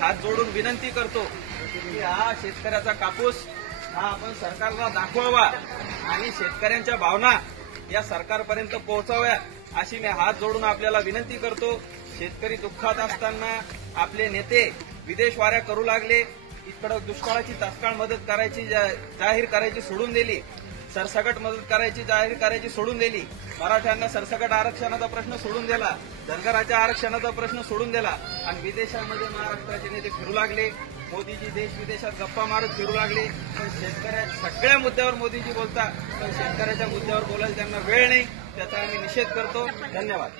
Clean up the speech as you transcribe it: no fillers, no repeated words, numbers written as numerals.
हात जोडून विनंती करतो की हा शेतकऱ्याचा कापूस हा आपण सरकारला दाखवावा आणि शेतकऱ्यांच्या भावना या सरकारपर्यंत पोहोचाव्या अशी मी हात जोडून आपल्याला विनंती करतो। शेतकरी दुःखात असताना आपले नेते विदेश वाऱ्या करू लागले, इकडे दुष्काळाची तात्काळ मदत करायची जाहीर करायची सोडून दिली, सरसकट मदत करायची जाहीर करायची सोडून दिली, मराठ्यांना सरसकट आरक्षणाचा प्रश्न सोडून दिला, धनगराच्या आरक्षणाचा प्रश्न सोडून दिला आणि विदेशांमध्ये महाराष्ट्राचे नेते फिरू लागले। मोदीजी देश विदेशात गप्पा मारत फिरू लागले, पण शेतकऱ्या सगळ्या मुद्द्यावर मोदीजी बोलतात, पण शेतकऱ्याच्या मुद्द्यावर बोलायला त्यांना वेळ नाही। त्याचा आम्ही निषेध करतो। धन्यवाद।